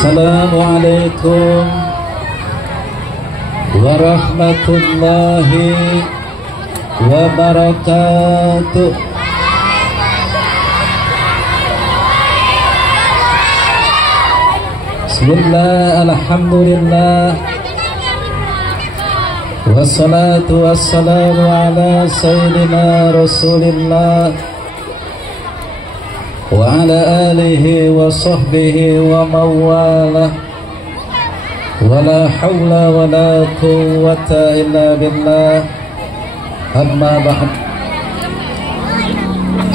Assalamualaikum warahmatullahi wabarakatuh. Bismillah, alhamdulillah, wassalatu wassalamu ala sayyidina rasulillah wa ala alihi wa sahbihi wa mawalah, wa la hawla wa la quwwata illa billah. Amma ba'd.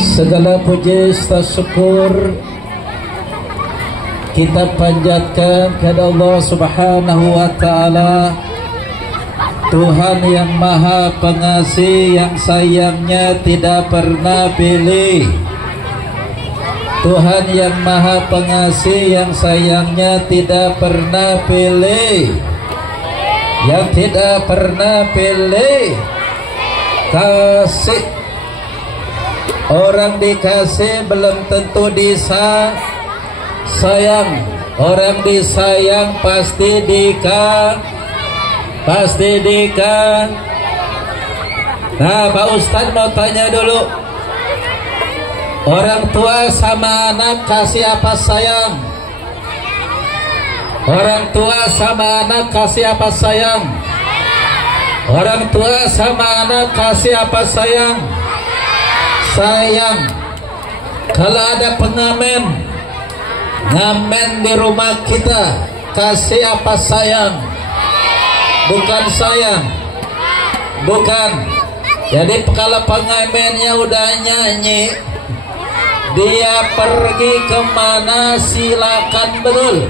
Segala puji serta syukur kita panjatkan kepada Allah Subhanahu wa ta'ala, Tuhan yang maha pengasih, yang sayangnya tidak pernah pilih. Tuhan yang maha pengasih, yang sayangnya tidak pernah pilih, yang tidak pernah pilih kasih. Orang dikasih belum tentu disayang. Orang disayang pasti Nah, Pak Ustadz mau tanya dulu, orang tua sama anak kasih apa sayang? Orang tua sama anak kasih apa sayang? Orang tua sama anak kasih apa sayang? Sayang. Kalau ada pengamen, ngamen di rumah kita, kasih apa sayang? Bukan sayang. Bukan. Jadi kalau pengamennya udah nyanyi, dia pergi kemana silakan, betul.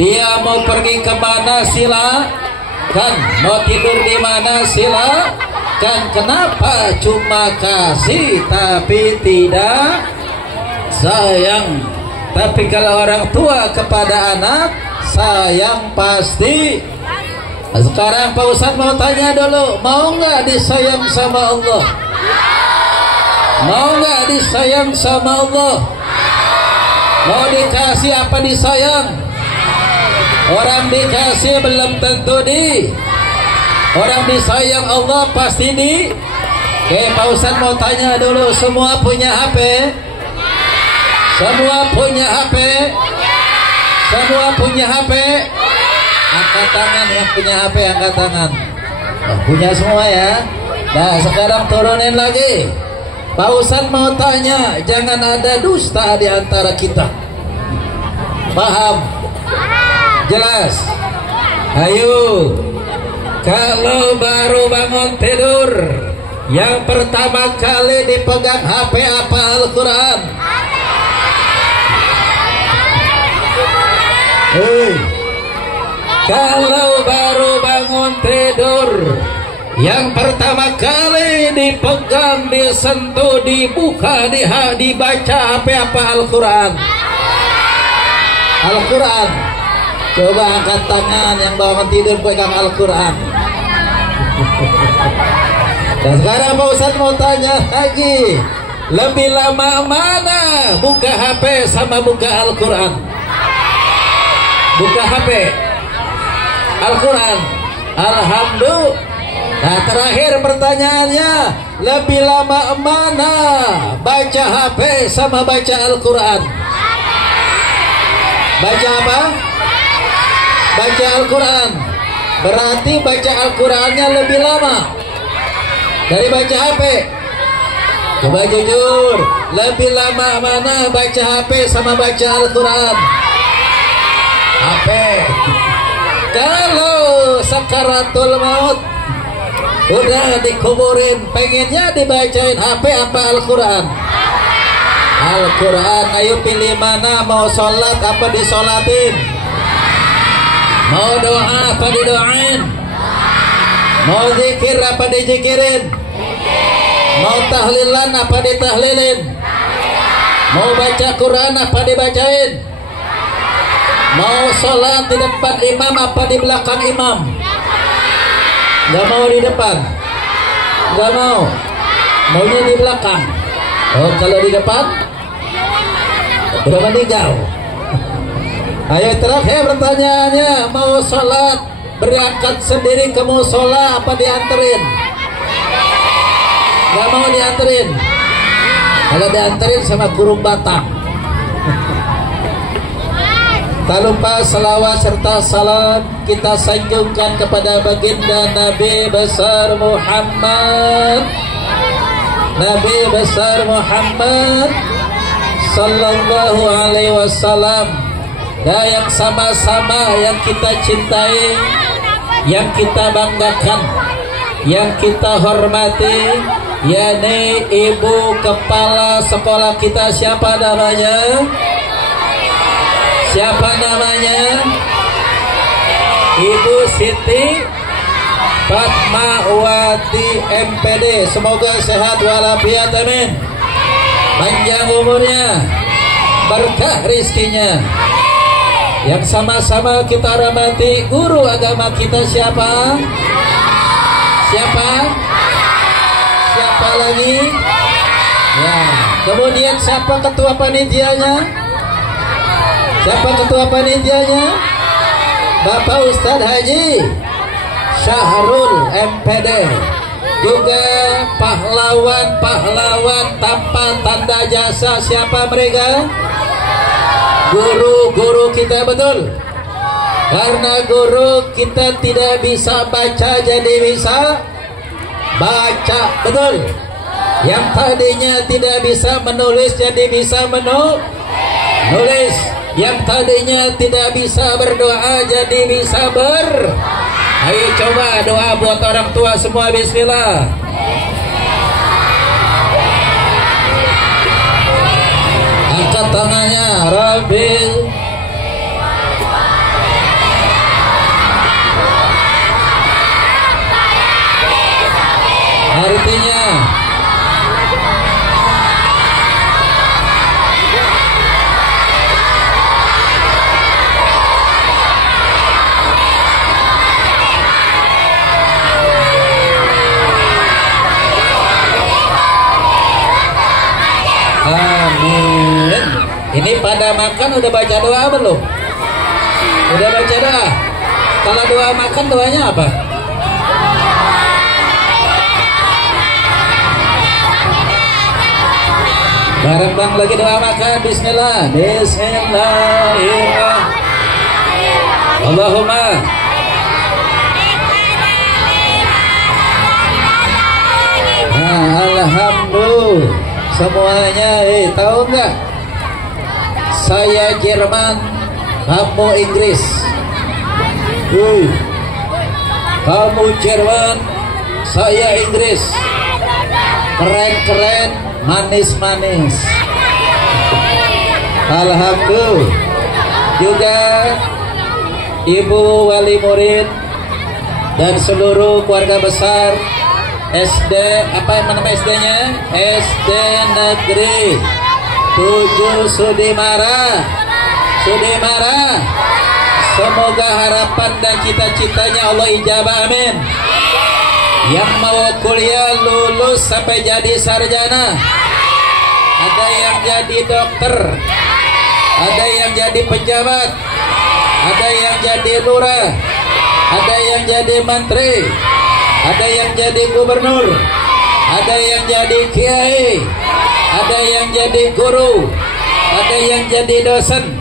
Dia mau pergi kemana silakan, mau tidur di mana silakan. Kenapa? Cuma kasih tapi tidak sayang. Tapi kalau orang tua kepada anak sayang pasti. Sekarang Pak Ustadz mau tanya dulu, mau nggak disayang sama Allah? Mau nggak disayang sama Allah? Mau dikasih apa disayang? Orang dikasih belum tentu orang disayang Allah pasti Oke, Pak Ustadz mau tanya dulu, semua punya HP? Semua punya HP? Semua punya HP? Angkat tangan yang punya HP, angkat tangan. Punya semua ya. Nah, sekarang turunin lagi. Pak Ustadz mau tanya, jangan ada dusta di antara kita. Paham? Jelas? Ayo. Kalau baru bangun tidur, yang pertama kali dipegang HP apa? Al-Quran. Kalau baru bangun tidur, yang pertama kali dipegang, disentuh, dibuka, dibaca apa? Al-Quran. Al-Quran. Coba angkat tangan yang bangun tidur pegang Al-Quran. Dan sekarang Pak Ustadz mau tanya lagi, lebih lama mana buka HP sama buka Al-Quran? Buka HP, Al-Quran. Alhamdulillah. Nah, terakhir pertanyaannya, lebih lama mana baca HP sama baca Al-Quran? Baca apa? Baca Al-Quran. Berarti baca Al-Qurannya lebih lama dari baca HP. Coba jujur, lebih lama mana baca HP sama baca Al-Quran? HP. Kalau sakaratul maut udah dikuburin, pengennya dibacain HP apa Al-Quran? Al-Quran. Ayo pilih mana, mau sholat apa disolatin? Mau doa apa didoain? Mau zikir apa dizikirin? Mau tahlilan apa ditahlilin? Mau baca Quran apa dibacain? Mau sholat di depan imam apa di belakang imam? Gak mau di depan? Gak mau? Maunya di belakang? Oh, kalau di depan udah meninggal. Ayo terakhir pertanyaannya, mau sholat berangkat sendiri ke musola apa dianterin? Gak mau dianterin. Kalau dianterin sama kurung batang. Tak lupa salawat serta salam kita sanjungkan kepada baginda Nabi besar Muhammad, Nabi besar Muhammad sallallahu alaihi wasallam, dan yang sama-sama yang kita cintai, yang kita banggakan, yang kita hormati, yakni ibu kepala sekolah kita. Siapa namanya? Siapa namanya? Ibu Siti Fatmawati MPD. Semoga sehat walafiat, amin. Panjang umurnya, berkah rizkinya. Yang sama-sama kita hormati guru agama kita. Siapa? Siapa? Siapa lagi? Ya. Kemudian siapa ketua panitianya? Siapa ketua panitianya? Bapak Ustadz Haji Syahrul MPD. Juga pahlawan-pahlawan tanpa tanda jasa. Siapa mereka? Guru-guru kita, betul. Karena guru kita tidak bisa baca jadi bisa baca, betul. Yang tadinya tidak bisa menulis jadi bisa menulis. Yang tadinya tidak bisa berdoa jadi bisa Ayo coba doa buat orang tua semua, bismillah. Angkat tangannya, Rabbi. Artinya amin. Ini pada makan udah baca doa belum? Udah baca doa? Kalau doa makan doanya apa? Bareng-bareng lagi doa makan. Bismillah. Bismillahirrahmanirrahim. Allahumma alhamdulillah. Semuanya tahu nggak? Saya Jerman, kamu Inggris. Kamu Jerman, saya Inggris. Keren-keren, manis-manis. Alhamdulillah. Juga Ibu wali murid dan seluruh keluarga besar SD, apa yang nama SD-nya? SD Negeri 7 Sudimara. Semoga harapan dan cita-citanya Allah ijabah, amin. Yang mau kuliah lulus sampai jadi sarjana. Ada yang jadi dokter, ada yang jadi pejabat, ada yang jadi lurah, ada yang jadi menteri, ada yang jadi gubernur, ada yang jadi kiai, ada yang jadi guru, ada yang jadi dosen,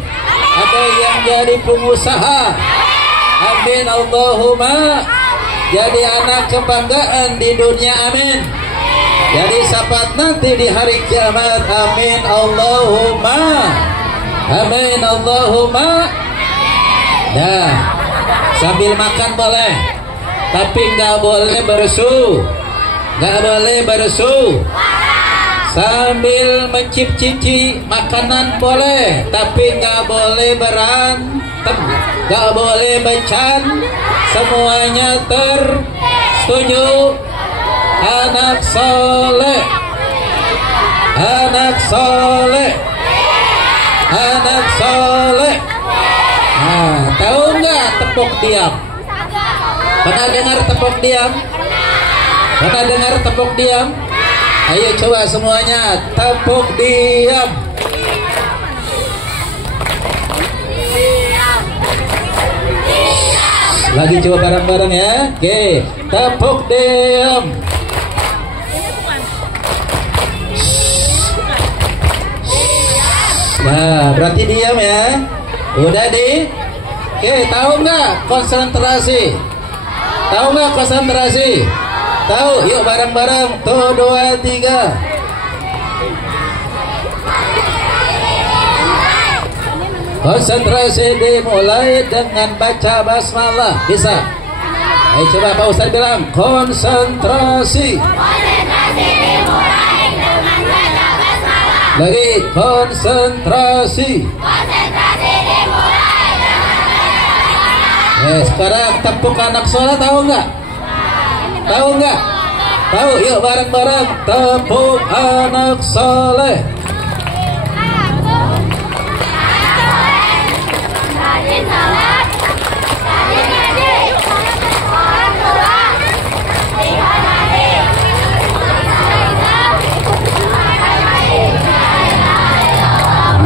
ada yang jadi pengusaha. Amin Allahumma. Jadi anak kebanggaan di dunia, amin. Jadi sahabat nanti di hari kiamat, amin Allahumma. Amin Allahumma. Nah, sambil makan boleh, tapi nggak boleh bersu, nggak boleh bersu. Sambil mencicipi makanan boleh, tapi nggak boleh berantem, nggak boleh becan. Semuanya tersetuju. Anak soleh, anak soleh, anak soleh. Nah, tahu nggak tepuk diam? Pernah dengar tepuk diam? Pernah dengar tepuk diam? Ayo coba semuanya tepuk diam. Lagi coba bareng-bareng ya. Oke, tepuk diam. Nah, berarti diam ya. Udah di. Oke, tahu nggak konsentrasi? Tahu nggak konsentrasi? Tahu? Yuk bareng-bareng. Tuh, 2, 3. Konsentrasi dimulai dengan baca basmalah. Bisa? Ayo coba Pak Ustadz bilang konsentrasi. Konsentrasi dimulai dengan baca basmalah. Lagi konsentrasi. Konsentrasi dimulai dengan baca basmalah. Sekarang tepuk anak sholat, tahu nggak? Tahu nggak? Tahu? Yuk bareng-bareng tepuk anak soleh.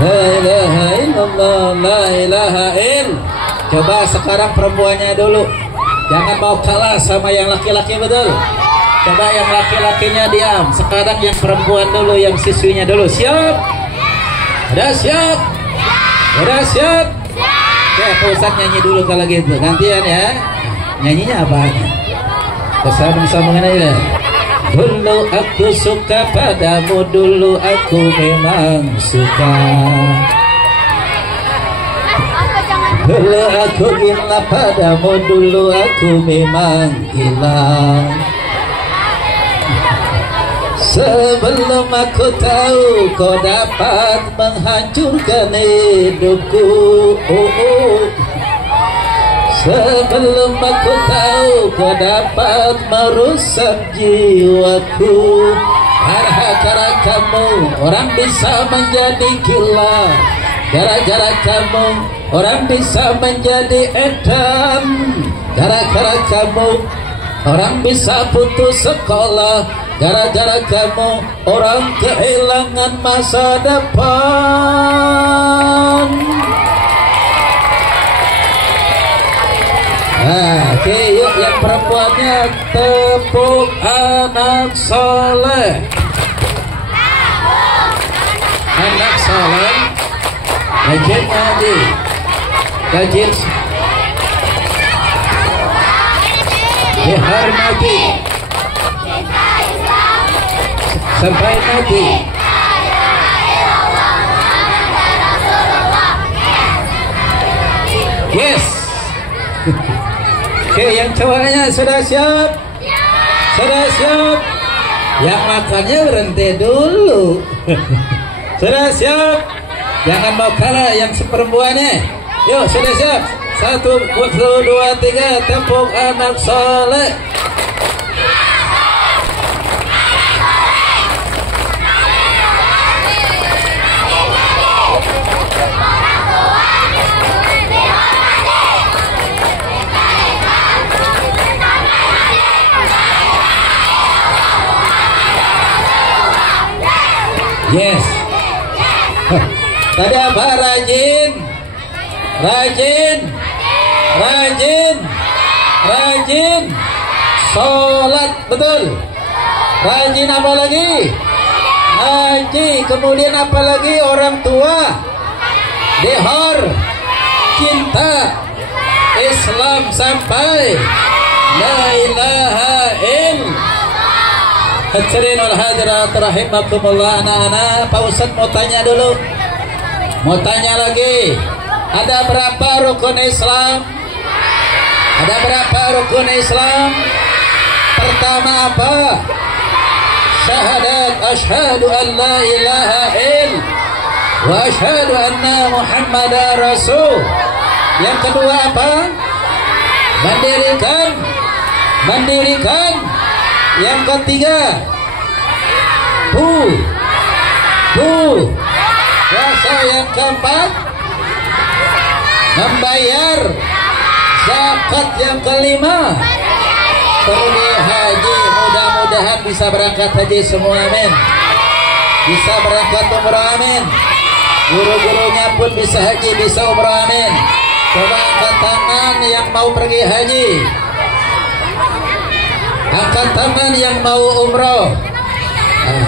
La ilaha illallah, la ilaha ill. Coba sekarang perempuannya dulu. Jangan mau kalah sama yang laki-laki, betul. Coba yang laki-lakinya diam. Sekarang yang perempuan dulu, yang siswinya dulu. Siap? Udah siap? Udah siap? Oke, Pak Ustadz nyanyi dulu kalau gitu. Gantian ya. Nyanyinya apa? Kesambung-sambungan aja. Dulu aku suka padamu, dulu aku memang suka. Dulu aku gila padamu, dulu aku memang gila. Sebelum aku tahu kau dapat menghancurkan hidupku. Sebelum aku tahu kau dapat merusak jiwaku. Gara-gara kamu orang bisa menjadi gila. Gara-gara kamu orang bisa menjadi edan. Gara-gara kamu orang bisa putus sekolah. Gara-gara kamu orang kehilangan masa depan. Nah, oke, yuk yang perempuannya tepuk anak soleh. Anak soleh, rajin ngaji, rajin dihormati sampai mati. Yes. Oke, yang cowoknya sudah siap? Sudah siap? Yang makannya berhenti dulu. Sudah siap? Jangan mau kalah yang seperempuannya. Yuk, sudah siap? 1, 2, 3, tepuk anak soleh. Yes. Tadi apa? Rajin, rajin, rajin, rajin. Sholat, betul. Rajin apa lagi? Ngaji. Kemudian apa lagi? Orang tua. Dihor, cinta, Islam sampai la ilaha illallah. Hadirinul hadirat rahimakumullah. Anak-anak, Pak Ustadz mau tanya dulu. Mau tanya lagi. Ada berapa rukun Islam? Ada berapa rukun Islam? Pertama apa? Syahadat asyhadu an la ilaha illallah wa asyhadu anna Muhammadar Rasul. Yang kedua apa? Mendirikan. Mendirikan. Yang ketiga, puasa. Yang keempat, membayar zakat. Yang kelima, pergi haji. Mudah-mudahan bisa berangkat haji semua, amin. Bisa berangkat umrah, amin. Guru-gurunya pun bisa haji, bisa umrah, amin. Coba angkat tangan yang mau pergi haji, angkat tangan yang mau umroh.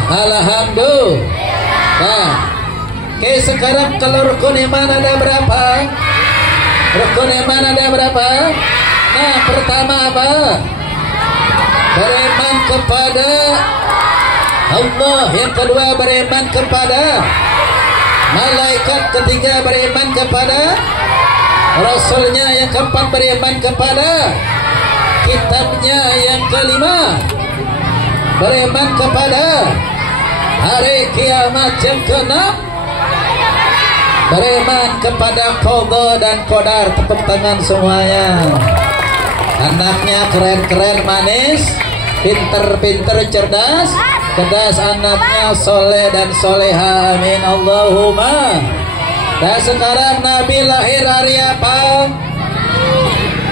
Alhamdulillah. Nah, oke, sekarang kalau rukun iman ada berapa? Rukun iman ada berapa? Nah, pertama apa? Beriman kepada Allah. Yang kedua beriman kepada malaikat. Ketiga beriman kepada Rasulnya. Yang keempat beriman kepada kitabnya. Yang kelima beriman kepada hari kiamat. Yang keenam beriman kepada qada dan qadar. Tepuk tangan semuanya. Anaknya keren-keren, manis, pinter-pinter, cerdas anaknya, soleh dan soleha. Amin Allahumma. Dan sekarang Nabi lahir hari apa?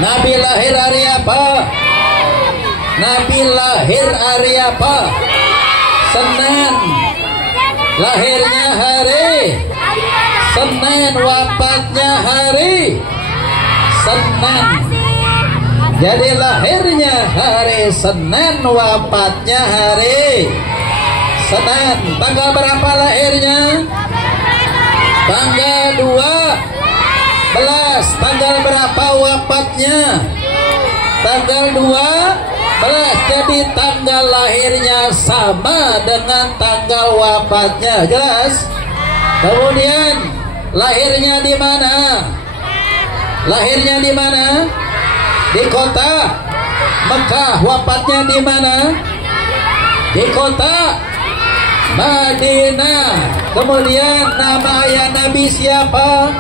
Nabi lahir hari apa? Nabi lahir hari apa? Senin. Lahirnya hari Senin, wafatnya hari Senin. Jadi lahirnya hari Senin, wafatnya hari Senin. Tanggal berapa lahirnya? Tanggal 12. Tanggal berapa wafatnya? Tanggal 12. Jadi tanggal lahirnya sama dengan tanggal wafatnya. Jelas? Kemudian lahirnya di mana? Lahirnya di mana? Di kota Mekah. Wafatnya di mana? Di kota Madinah. Kemudian nama ayah Nabi siapa?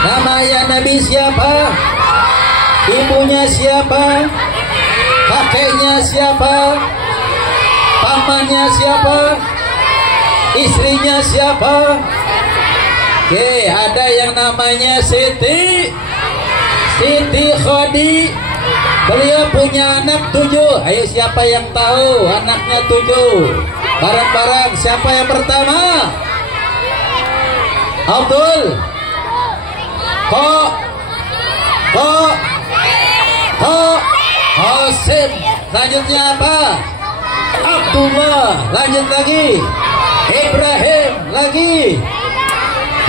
Nama ayah Nabi siapa? Ibunya siapa? Kakeknya siapa? Pamannya siapa? Istrinya siapa? Oke, ada yang namanya Siti Khadi. Beliau punya anak 7. Ayo, siapa yang tahu anaknya 7? Bareng-bareng, siapa yang pertama? Abdul. Hasim. Lanjutnya apa? Abdullah. Lanjut lagi. Ibrahim. Lagi.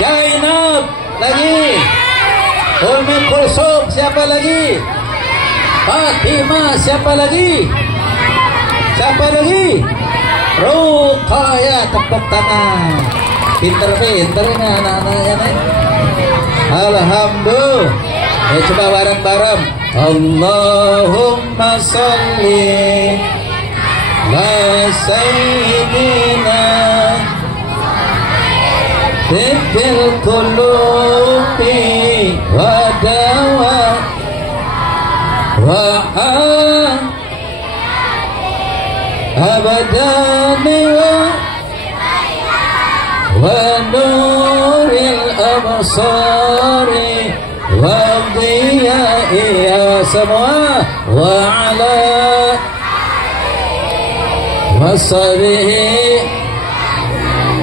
Zainab. Lagi. Ummu Kulsum. Siapa lagi? Fatimah. Siapa lagi? Siapa lagi? Ruqayyah. Tepuk tangan. Pinter-pinter ini anak-anaknya nih. Alhamdulillah. Coba bareng-bareng. Allahumma sholli ala sayyidina tibbil qulubi wa dawa wa abadani wa nuril absari wa dhiya'i semua wa ala washabihi.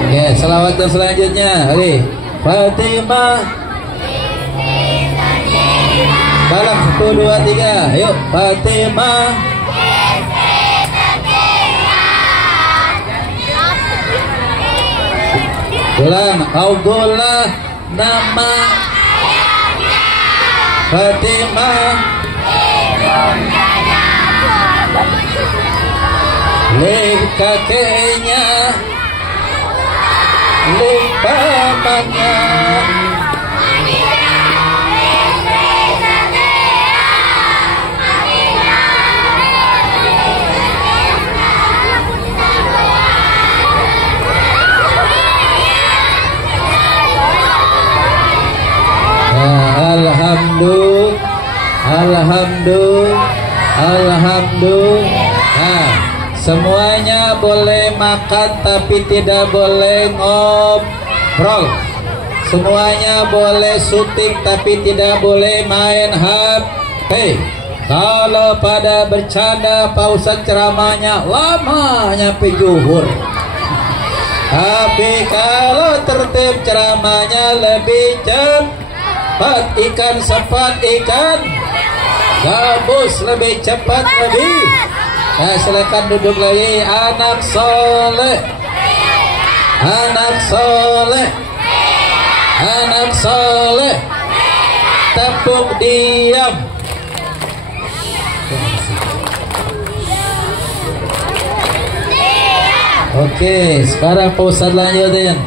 Ya, selawat selanjutnya. Hari Fatimah. Salam 1 2 3. Ayo Fatimah. Ulang. Abdullah nama Fatimah. Lih kakeknya, lih pamannya. Alhamdulillah. Nah, semuanya boleh makan tapi tidak boleh ngobrol. Semuanya boleh syuting tapi tidak boleh main HP. Kalau pada bercanda Pak Ustadz ceramahnya lama nyampe zuhur. Tapi kalau tertib ceramahnya lebih cepat. cepat ikan, cepat ikan. Gabus lebih cepat lebih. Nah, silakan duduk lagi. Anak soleh, anak soleh, anak soleh. Tepuk diam. Oke, sekarang Pak Ustadz lanjutin.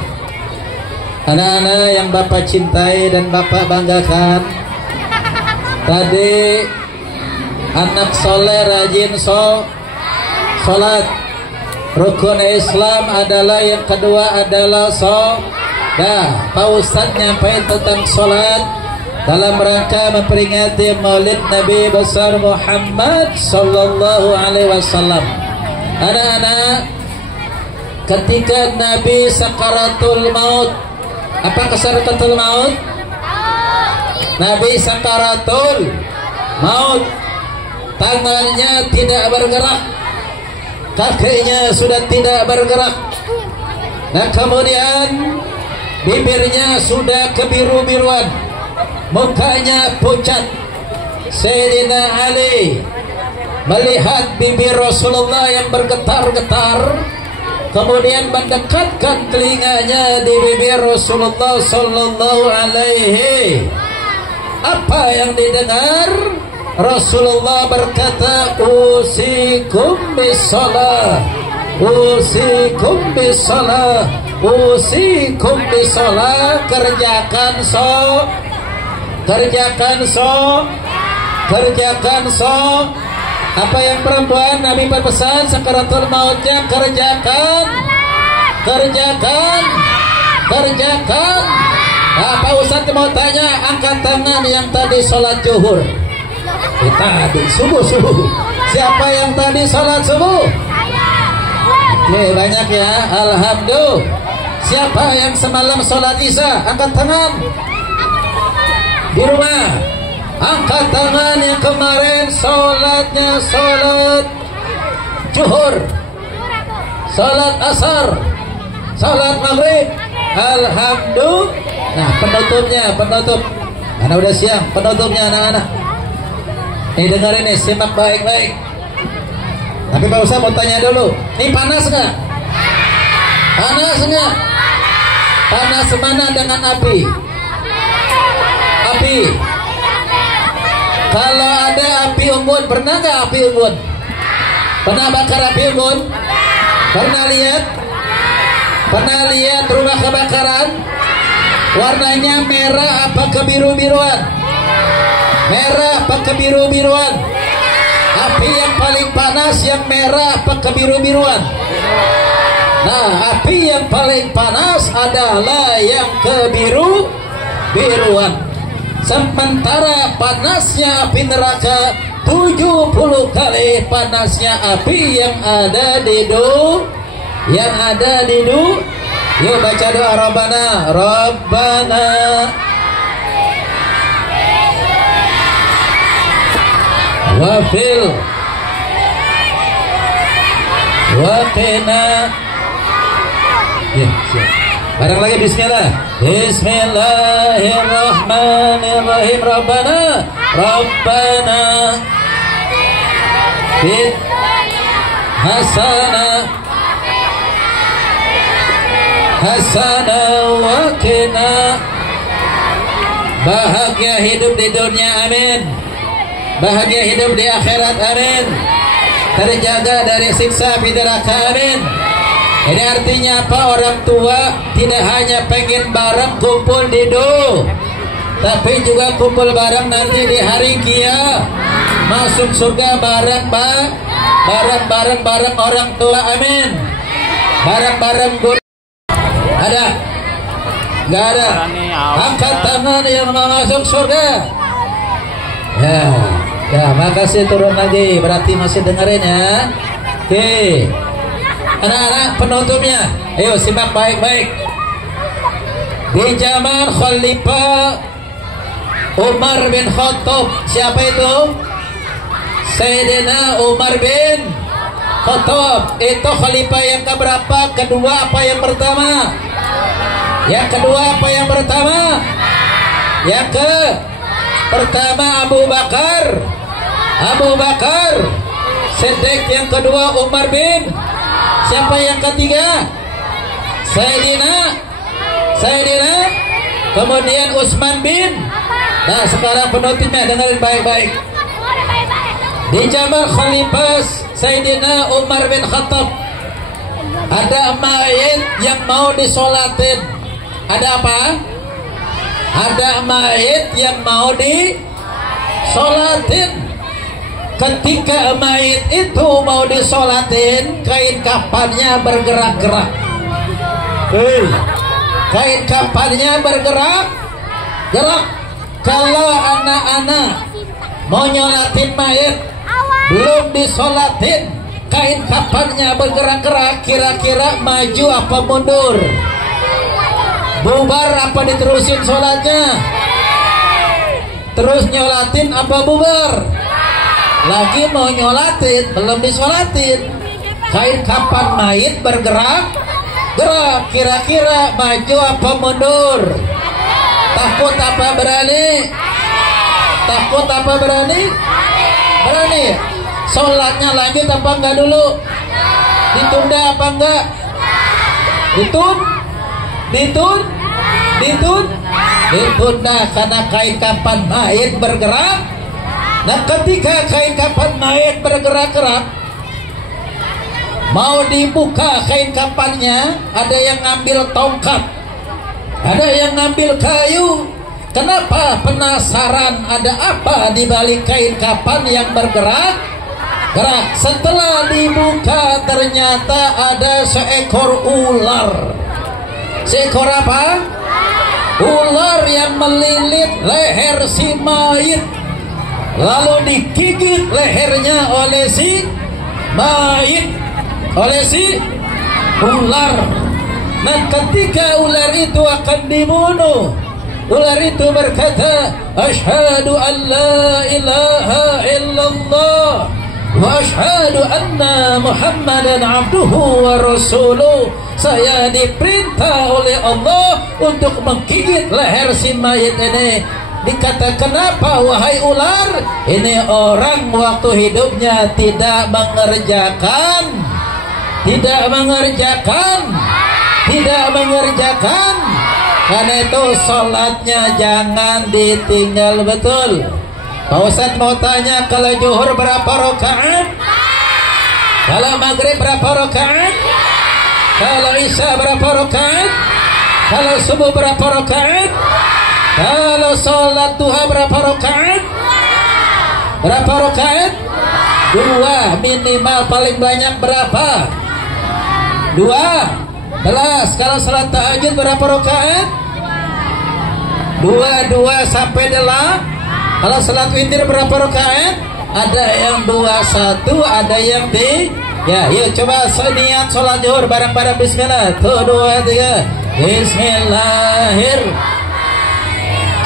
Anak-anak yang Bapak cintai dan Bapak banggakan, tadi anak soleh rajin sholat. Rukun Islam adalah yang kedua adalah sholat. Pak Ustadz nyampai tentang sholat dalam rangka memperingati Maulid Nabi besar Muhammad Sallallahu Alaihi Wasallam. Anak-anak, ketika Nabi sakaratul maut, apa sakaratul maut? Nabi sakaratul maut, tangannya tidak bergerak, kakinya sudah tidak bergerak, dan kemudian bibirnya sudah kebiru-biruan, mukanya pucat. Sayyidina Ali melihat bibir Rasulullah yang bergetar-getar, kemudian mendekatkan telinganya di bibir Rasulullah Sallallahu Alaihi. Apa yang didengar? Rasulullah berkata, usikum bisalah, usikum bisalah, usikum bisalah. Kerjakan kerjakan Apa yang perempuan Nabi berpesan sakaratul mautnya? Kerjakan. Nah, Pak Ustadz mau tanya, angkat tangan yang tadi sholat zuhur. Tadi subuh. Siapa yang tadi sholat subuh? Oke, banyak ya. Alhamdulillah. Siapa yang semalam sholat isya? Angkat tangan. Di rumah. Angkat tangan yang kemarin sholatnya sholat zuhur, sholat asar, sholat maghrib. Alhamdulillah. Nah, penutup. Karena udah siang, penutupnya anak-anak. Dengerin nih, simak baik-baik. Tapi Pak Ustadz mau tanya dulu, ini panas nggak? Panas mana dengan api? Kalau ada api unggun, pernah nggak api unggun? Pernah bakar api unggun? Pernah lihat rumah kebakaran? Warnanya merah apa kebiru-biruan? Merah apa kebiru-biruan? Api yang paling panas yang merah apa kebiru-biruan? Nah, api yang paling panas adalah yang kebiru-biruan. Sementara panasnya api neraka 70 kali panasnya api yang ada di Yuk baca doa Rabbana wafil waqina. Barang lagi bismillah. Bismillahirrahmanirrahim. Rabbana fit hasana wa qina. Bahagia hidup di dunia, amin. Bahagia hidup di akhirat, amin. Terjaga dari siksa api neraka, amin. Ini artinya apa? Orang tua tidak hanya pengen bareng kumpul di tapi juga kumpul bareng nanti di hari kiamat, masuk surga bareng orang tua, amin. Bareng guru ada? Nggak ada. Angkat tangan yang mau masuk surga. Ya, makasih, turun lagi. Berarti masih dengerin ya. Oke. Anak-anak, penutupnya, ayo simak baik-baik. Di zaman Khalifah Umar bin Khattab, siapa itu? Sayyidina Umar bin Khattab. Itu khalifah yang keberapa? Kedua apa yang pertama? Yang kedua apa yang pertama? Yang ke pertama Abu Bakar. Siddiq. Yang kedua Umar bin. Siapa yang ketiga? Sayyidina. Kemudian Utsman bin. Nah sekarang penutupnya dengerin baik-baik. Di zaman Khalifah Sayyidina Umar bin Khattab ada mayit yang mau disolatin. Ada apa? Ada mayit yang mau disolatin. Ketika mayit itu mau disolatin, kain kafannya bergerak-gerak. Kain kafannya bergerak-gerak. Kalau anak-anak mau nyolatin mayit belum disolatin, kain kafannya bergerak-gerak, kira-kira maju apa mundur? Bubar apa diterusin sholatnya? Terus nyolatin apa bubar? Lagi mau nyolatin, belum disolatin, kain kafan mayit bergerak-gerak, kira-kira maju apa mundur? Takut apa berani? Takut apa berani? Berani. Sholatnya lanjut apa enggak dulu? Ditunda apa enggak? Ditunda karena kain kafan mayit bergerak. Nah ketika kain kafan mayit bergerak-gerak, mau dibuka kain kafannya, ada yang ngambil tongkat, ada yang ngambil kayu. Kenapa? Penasaran ada apa di balik kain kafan yang bergerak-gerak. Setelah dibuka ternyata ada seekor ular. Seekor apa? Ular yang melilit leher si mayit, lalu digigit lehernya oleh si mayit, oleh si ular. Nah ketika ular itu akan dibunuh, ular itu berkata, asyhadu an la ilaha illallah wa asyhadu anna Muhammadan abduhu wa rasuluh. Saya diperintah oleh Allah untuk menggigit leher si mayit ini. Dikata, kenapa wahai ular? Ini orang waktu hidupnya tidak mengerjakan. Karena itu sholatnya jangan ditinggal. Betul. Pak Ustadz mau tanya, kalau zuhur berapa rakaat? Kalau maghrib berapa rakaat? Kalau isya berapa rakaat? Kalau subuh berapa rakaat? Kalau sholat duha berapa rakaat? Berapa rakaat? 2 minimal, paling banyak berapa? 12. Kalau sholat tahajud berapa rakaat? 2 sampai 8. Kalau sholat witir berapa rakaat? Ada yang 21, ada yang 3. Ya, yuk coba niat sholat zuhur bareng-bareng. Bismillah. 1, 2, 3. Bismillahir.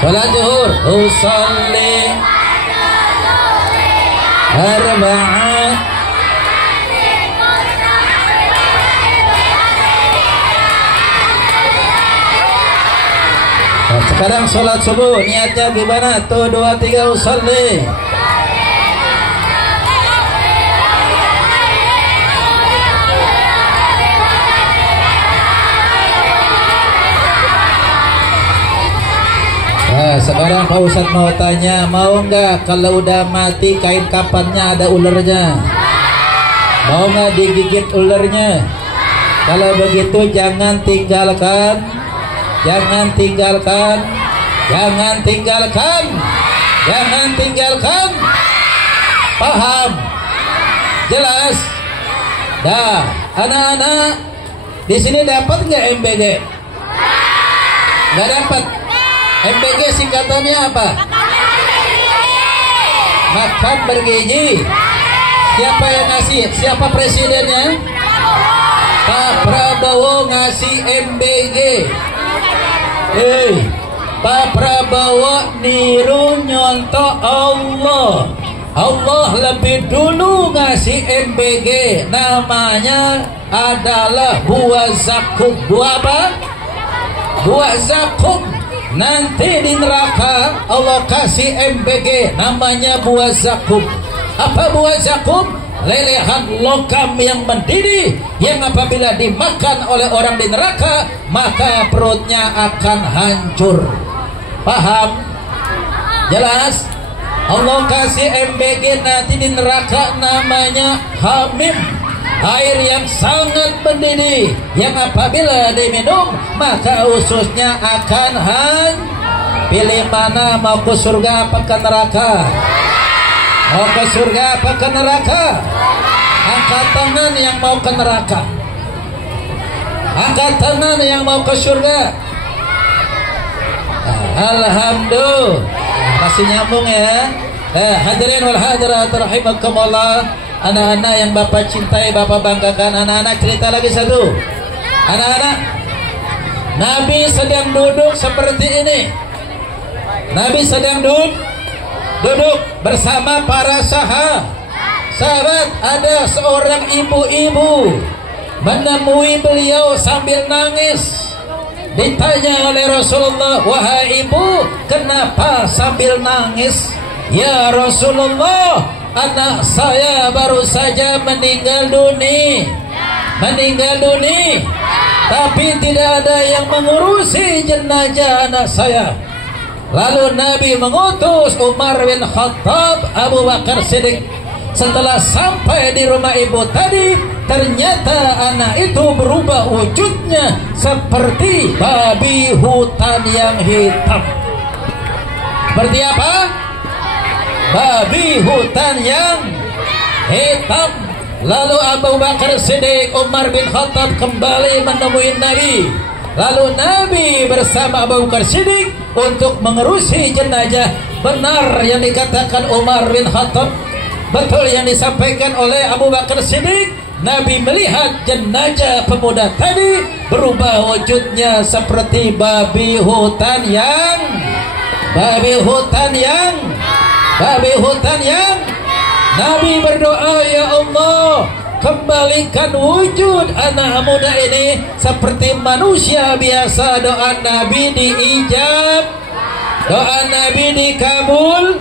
Sholat zuhur. Usolli arba'ah. Nah, sekarang sholat subuh. Niatnya gimana? 1, 2, 3. Usolli. Nah, sekarang Pak Ustadz mau tanya, mau nggak kalau udah mati kain kafannya ada ularnya? Mau nggak digigit ularnya? Kalau begitu jangan tinggalkan, Paham? Jelas? Dah, anak-anak di sini dapat nggak MBG? Nggak dapat. MBG singkatannya apa? Makan bergizi. Siapa yang ngasih? Siapa presidennya? Pak Prabowo ngasih MBG. Pak Prabowo niru nyontoh Allah. Allah lebih dulu ngasih MBG. Namanya adalah buah zakum. Buah apa? Buah zakum. nanti di neraka Allah kasih MBG namanya buah zakum. Apa buah zakum? Lelehan logam yang mendidih, yang apabila dimakan oleh orang di neraka maka perutnya akan hancur. Paham? Jelas? Allah kasih MBG nanti di neraka namanya hamim, air yang sangat mendidih, yang apabila diminum maka ususnya akan pilih mana, mau ke surga apa ke neraka? Mau ke surga apa ke neraka? Angkat tangan yang mau ke neraka. Angkat tangan yang mau ke surga. Alhamdulillah. Masih nyambung ya. Hadirin wal hadirat rahimakumullah. Anak-anak yang Bapak cintai, Bapak banggakan. Anak-anak cerita lagi satu. Anak-anak, Nabi sedang duduk seperti ini. Nabi sedang duduk bersama para sahabat. Ada seorang ibu-ibu menemui beliau sambil nangis. Ditanya oleh Rasulullah, wahai ibu, kenapa sambil nangis? Ya Rasulullah, anak saya baru saja meninggal dunia, tapi tidak ada yang mengurusi jenazah anak saya. Lalu Nabi mengutus Umar bin Khattab, Abu Bakar Siddiq. Setelah sampai di rumah ibu tadi, ternyata anak itu berubah wujudnya seperti babi hutan yang hitam. Seperti apa? Babi hutan yang hitam. Lalu Abu Bakar Siddiq, Umar bin Khattab kembali menemui Nabi. Lalu Nabi bersama Abu Bakar Siddiq untuk mengurusi jenazah. Benar yang dikatakan Umar bin Khattab, betul yang disampaikan oleh Abu Bakar Siddiq. Nabi melihat jenazah pemuda tadi berubah wujudnya seperti babi hutan yang Nabi berdoa, ya Allah, kembalikan wujud anak muda ini seperti manusia biasa. Doa Nabi diijab, doa Nabi dikabul.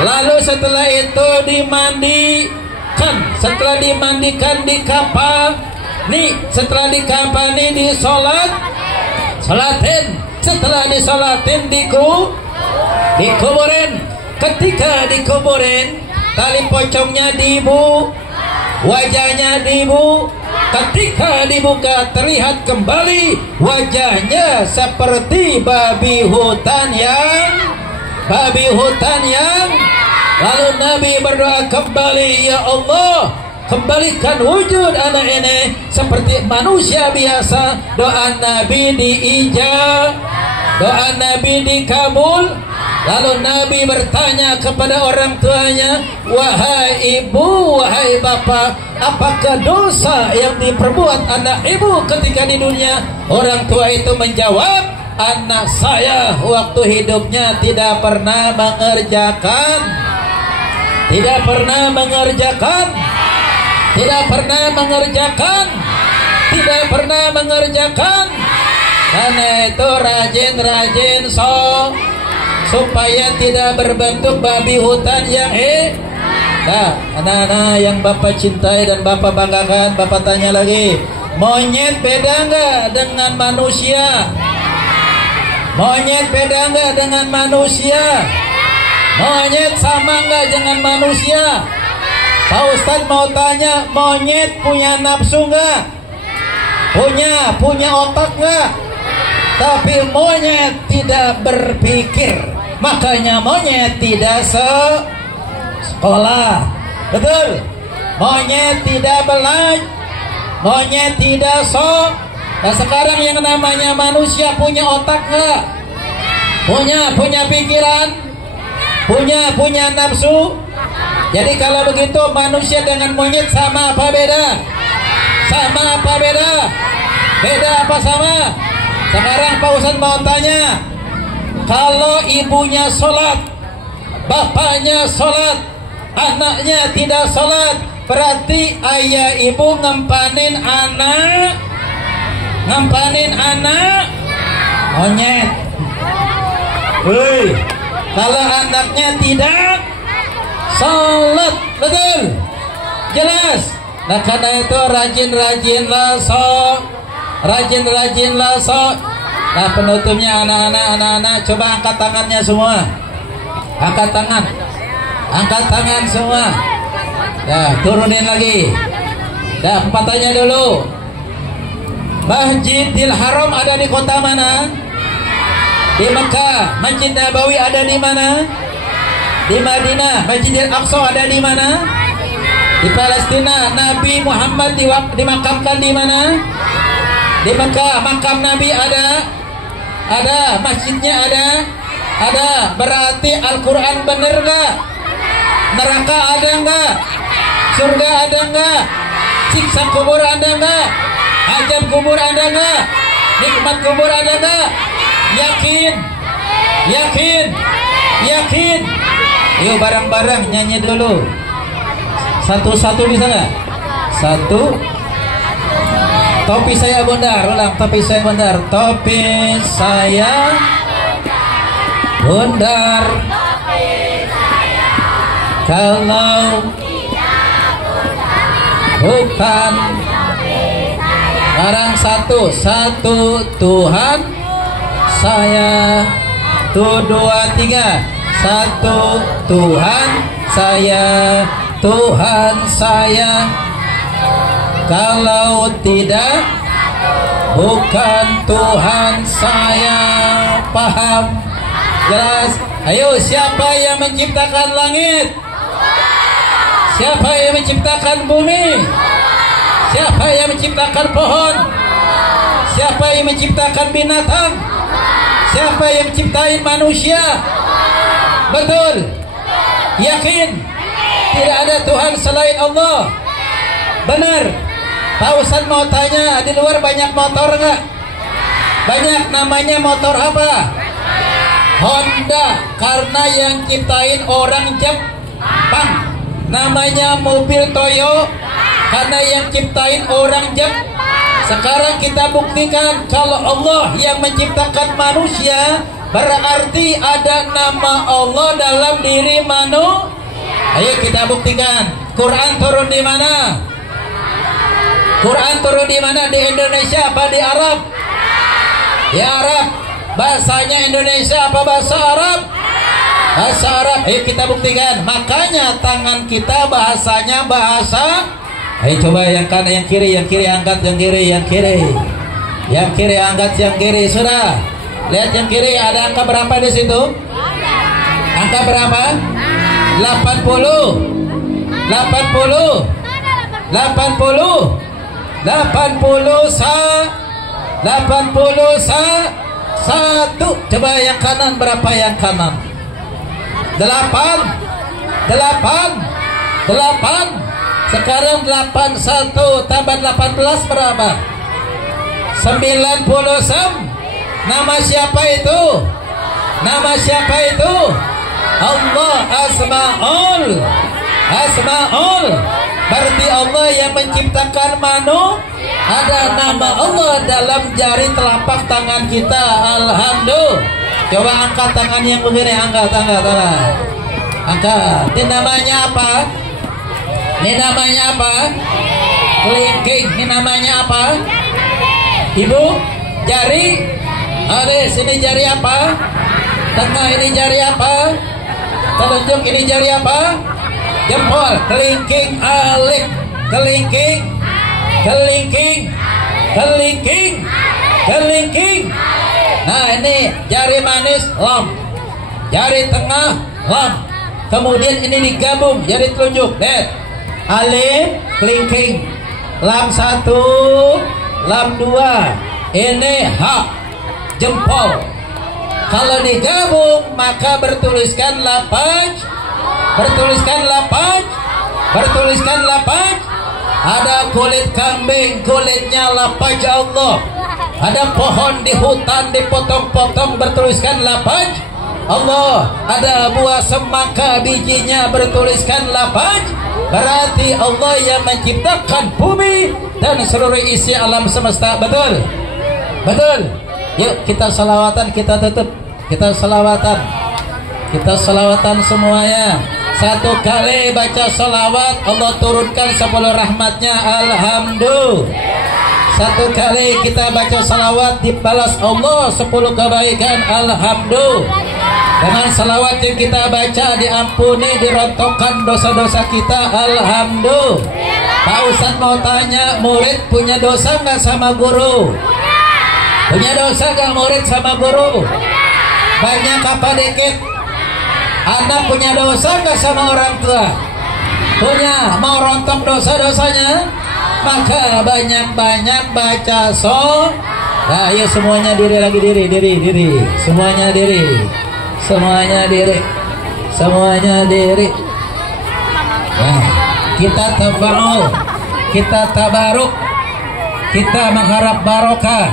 Lalu setelah itu dimandikan, setelah dimandikan dikafani, setelah dikafani disolatin, setelah disolatin dikuburin. Ketika dikuburin, tali pocongnya dibu, wajahnya dibu. Ketika dibuka terlihat kembali wajahnya seperti babi hutan yang lalu Nabi berdoa kembali, ya Allah, kembalikan wujud anak ini seperti manusia biasa. Doa Nabi diijab, doa Nabi dikabul. Lalu Nabi bertanya kepada orang tuanya, wahai ibu, wahai bapak, apakah dosa yang diperbuat anak ibu ketika di dunia? Orang tua itu menjawab, anak saya waktu hidupnya tidak pernah mengerjakan karena itu rajin supaya tidak berbentuk babi hutan yang Nah, anak-anak yang Bapak cintai dan Bapak banggakan, Bapak tanya lagi, monyet beda nggak dengan manusia? Monyet beda nggak dengan manusia? Monyet sama nggak dengan manusia? Pak Ustadz mau tanya, monyet punya nafsu nggak? Punya otak nggak? Tapi monyet tidak berpikir, makanya monyet tidak sekolah. Betul? Monyet tidak belajar, monyet tidak Nah sekarang yang namanya manusia punya otak nggak? Punya pikiran, punya nafsu. Jadi kalau begitu manusia dengan monyet sama apa beda? Sama apa beda? Beda apa sama? Sekarang Pak Ustadz mau tanya, kalau ibunya sholat, bapaknya sholat, anaknya tidak sholat, berarti ayah ibu ngempanin anak monyet. Woi, kalau anaknya tidak sholat, betul? Jelas. Nah karena itu rajin-rajinlah sok, rajin-rajinlah sok. Nah penutupnya anak-anak, coba angkat tangannya semua. Angkat tangan semua. Ya, turunin lagi. Dah, tanya dulu. Masjidil Haram ada di kota mana? Di Mekah. Masjid Nabawi ada di mana? Di Madinah. Masjidil Aqsa ada di mana? Di Palestina. Nabi Muhammad dimakamkan di mana? Di Mekah. Makam Nabi ada? Ada. Masjidnya ada? Ada. Berarti Al-Quran bener gak? Neraka ada enggak? Surga ada enggak? Siksa kubur ada enggak? Azab kubur ada enggak? Nikmat kubur ada enggak? Yakin? Yakin? Yakin? Yuk bareng-bareng nyanyi dulu. Satu-satu bisa enggak? Satu. Topi saya bundar, ulang. Topi saya bundar. Topi saya bundar. Kalau bukan barang satu Tuhan saya, tuh dua tiga, satu Tuhan saya, Tuhan saya. Kalau tidak bukan Tuhan saya. Paham? Jelas? Ayo, siapa yang menciptakan langit? Siapa yang menciptakan bumi? Siapa yang menciptakan pohon? Siapa yang menciptakan binatang? Siapa yang menciptain manusia? Betul? Yakin? Tidak ada Tuhan selain Allah? Benar? Pak Ustaz mau tanya, di luar banyak motor enggak? Banyak. Namanya motor apa? Honda. Karena yang ciptain orang Jepang. Namanya mobil Toyo, karena yang ciptain orang Jepang. Sekarang kita buktikan kalau Allah yang menciptakan manusia, berarti ada nama Allah dalam diri manusia. Ayo kita buktikan. Quran turun di mana? Quran turun di mana? Di Indonesia apa di Arab? Di Arab. Bahasanya Indonesia apa bahasa Arab? Bahasa Arab. Ayo kita buktikan. Makanya tangan kita bahasanya bahasa. Ayo coba yang kanan, yang kiri angkat, yang kiri angkat, yang kiri. Sudah. Lihat yang kiri, ada angka berapa di situ? Angka berapa? 80. 80. 80. 81. Coba yang kanan berapa yang kanan? 8. Sekarang 81 tambah 18 berapa? 90. Nama siapa itu? Nama siapa itu? Allah. Asmaul. Berarti Allah yang menciptakan manusia. Ada nama Allah dalam jari telapak tangan kita. Alhamdulillah. Coba angkat tangan yang begini, angkat. Ini namanya apa? Kelingking. Ini namanya apa? Ibu, jari. Ada sini jari apa? Tengah ini jari apa? Telunjuk ini jari apa? Jempol. Kelingking, alik. Kelingking. Nah ini jari manis, lam. Jari tengah, lam. Kemudian ini digabung, jari telunjuk. Lihat. Alif, kelingking. Lam 1, lam 2. Ini hak, jempol. Kalau digabung maka bertuliskan lapaj. Ada kulit kambing, kulitnya lapaj Allah. Ada pohon di hutan dipotong-potong, bertuliskan lapaj Allah. Ada buah semangka, bijinya bertuliskan lapaj. Berarti Allah yang menciptakan bumi dan seluruh isi alam semesta. Betul? Yuk kita salawatan, kita tutup. Kita selawatan. Kita selawatan semuanya. Satu kali baca selawat, Allah turunkan 10 rahmatnya. Alhamdulillah. Satu kali kita baca salawat, dibalas Allah 10 kebaikan. Alhamdulillah. Dengan salawat yang kita baca, diampuni, dirontokkan dosa-dosa kita. Alhamdulillah. Pak Ustadz mau tanya, murid punya dosa nggak sama guru? Punya dosa nggak murid sama guru? Banyak apa dikit? Anak punya dosa nggak sama orang tua? Punya. Mau rontok dosa-dosanya? Maka banyak-banyak baca Nah, ayo semuanya diri lagi, diri. Semuanya diri. Semuanya diri. Semuanya diri. Nah, kita tafa'ul, kita tabaruk, kita mengharap barokah,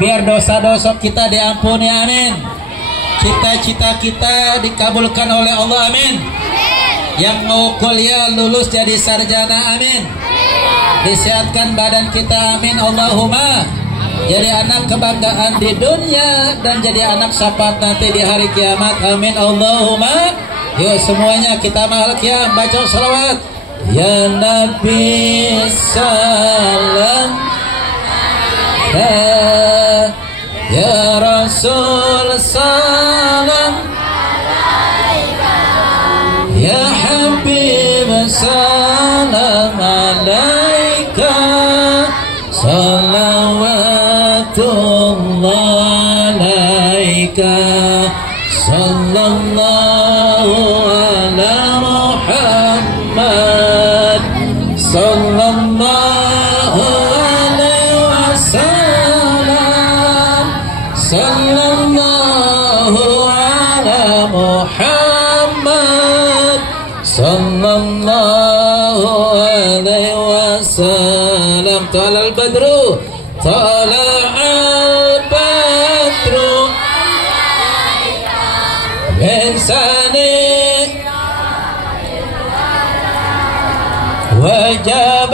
biar dosa-dosa kita diampuni. Amin. Cita-cita kita dikabulkan oleh Allah. Amin. Yang mau kuliah lulus jadi sarjana. Amin. Disehatkan badan kita. Amin. Allahumma. Jadi anak kebanggaan di dunia dan jadi anak syafaat nanti di hari kiamat. Amin. Allahumma. Yuk semuanya kita mahal qiyam baca salawat. Ya Nabi salam, ya Rasul salam, ya Habib salam alaika, salawatullah alaika, sallallahu ala Muhammad, sallallahu alaihi wasallam, sallallahu ala Muhammad, sallallahu alaihi wasallam. Talal badru, talal badru insani wajib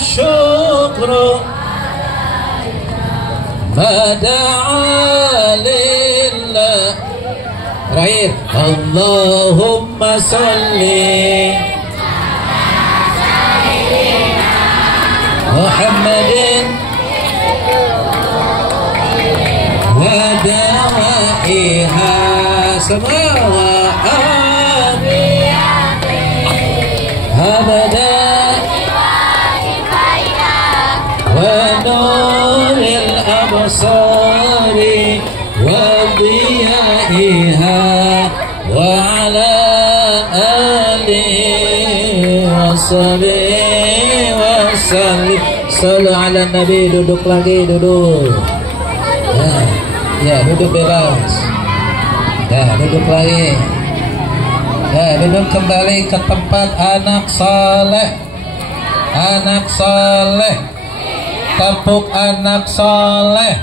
syukru mada'a lillah. Terakhir, Allahumma salli Muhammadin wa dawaiha semua abada wa nuril absari wa diyaiha wa ala alihi wa sahbihi wa sallim. Sallu ala Nabi. Duduk lagi, duduk. Ya, duduk bebas. Ya, duduk lagi. Ya, duduk kembali ke tempat. Anak saleh, anak saleh, tepuk anak saleh.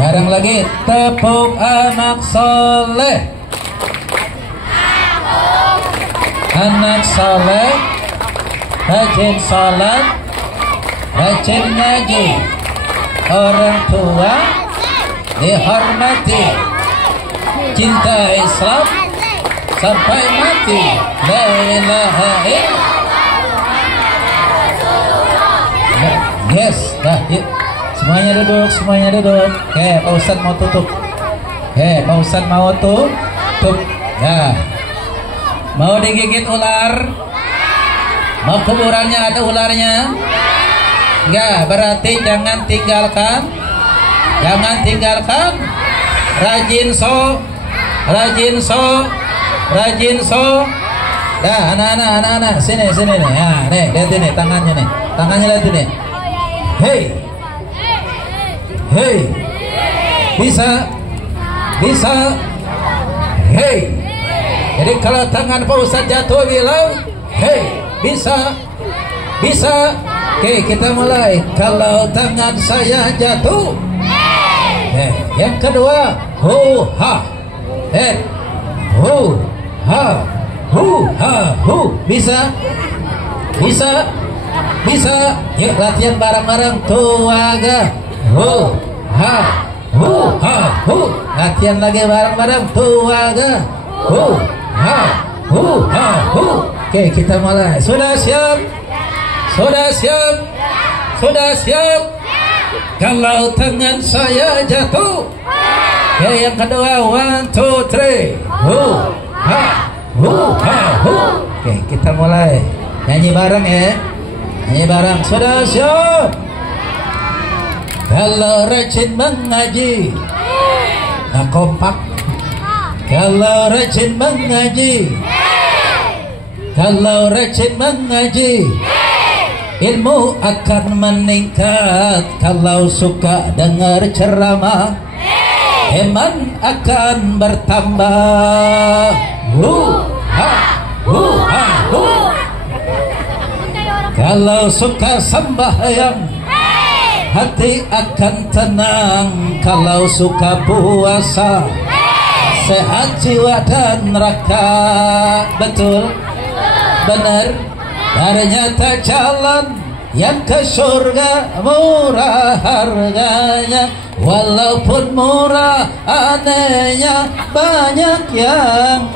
Bareng lagi, tepuk anak saleh, anak saleh, rajin salat, rajin ngaji, orang tua dihormati, cinta Islam sampai mati. La ilaha illallah. Yes, dah. Semuanya duduk, semuanya duduk. Pak Ustadz mau tutup. Pak Ustadz mau tutup. Ya. Mau digigit ular? Mau kuburannya ada ularnya? Enggak, berarti jangan tinggalkan. Jangan tinggalkan. Rajin so. Dah, anak-anak, sini nih. Ya, nih, lihat ini tangannya nih. Tangannya lihat ini. Hey. Bisa. Hey. Jadi kalau tangan Pak Ustadz jatuh bilang, hey, bisa. Oke, kita mulai. Kalau tangan saya jatuh, yang kedua, hu ha. Bisa? Yuk latihan bareng-bareng. Tuaga. Latihan lagi bareng-bareng. Tuaga. Oke, kita mulai. Sudah siap? Kalau tangan saya jatuh. Oke, yang kedua. 1, 2, 3. Oke, kita mulai. Nyanyi bareng ya. Nyanyi bareng. Sudah siap? Kalau rajin mengaji. Nah, kompak. Kalau rajin mengaji, ilmu akan meningkat. Kalau suka dengar ceramah, iman akan bertambah. Kalau suka sembahyang, hati akan tenang. Kalau suka puasa, sehat jiwa dan raga. Betul? Benar? Ternyata jalan yang ke surga murah harganya. Walaupun murah anehnya banyak yang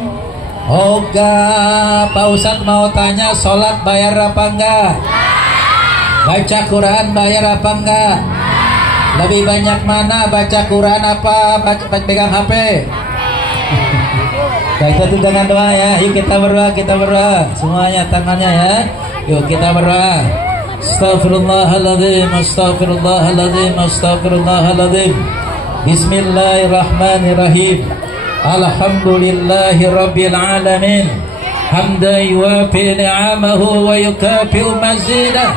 ogah. Pak Ustadz mau tanya, sholat bayar apa enggak? Baca Quran bayar apa enggak? Lebih banyak mana, baca Quran apa pegang HP? Nah, itu dengan doa ya. Yuk kita berdoa. Semuanya tangannya ya. Yuk kita berdoa. Astaghfirullahaladzim. Bismillahirrahmanirrahim. Alhamdulillahi rabbil alamin. Hamdan yuwafi ni'amahu wa yukafi'u mazidah.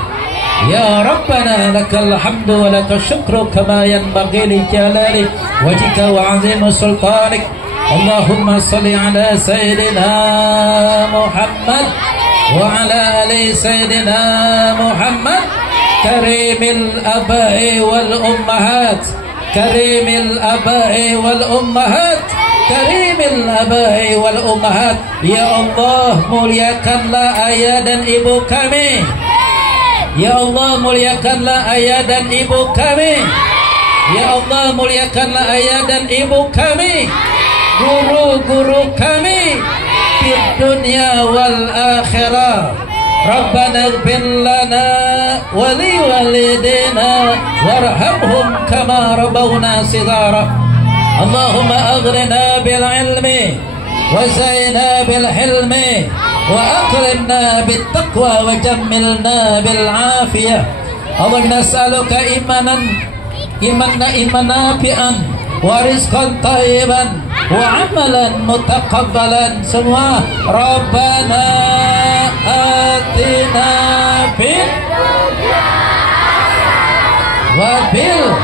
Ya Rabbana lakal hamdu wa lakal syukru kama yanbaghi li jalali wajhika wa 'azimi sultanik. Allahumma salli ala sayyidina Muhammad wa ala ali sayyidina Muhammad karimil abai wal ummahat. Ya Allah, muliakanlah ayah dan ibu kami. Ya Allah, muliakanlah ayah dan ibu kami. Ya Allah, muliakanlah ayah dan ibu kami, guru-guru kami di dunia wal akhirah. Rabbana ighfir lana wa li walidina warhamhum kama rabbawna shighara. Allahumma aghnina bil ilmi wa zaina bil hilmi wa akrimna bit taqwa wa jammilna bil afiyah. Allah, nas'aluka imanan nafi'an wa rizqan thayyiban wa amalan mutaqabbalan. Semua Rabbana atina fid wa fil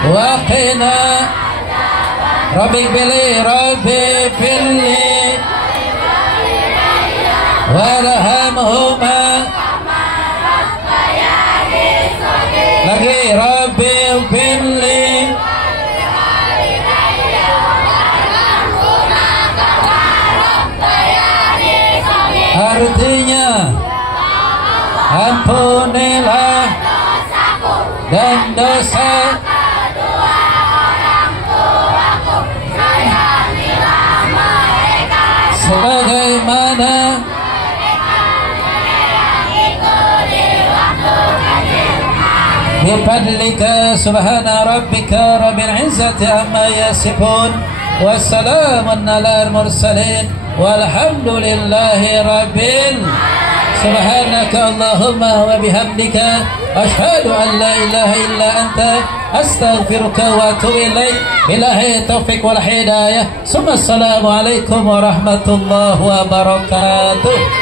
wa qina Rabbi firli warhamhuma. Lagi Rabbi firli artinya ampunilah dan dosa sebagaimana bifadlika subhana rabbika rabbil izzati amma yasifun wassalamun alal mursalin walhamdulillahi rabbil. Subhanaka Allahumma wa bihamdika ashhadu an la ilaha illa anta astaghfiruka wa atubu ilaik. Billahi taufiq wal hidayah. Assalamualaikum warahmatullahi wabarakatuh.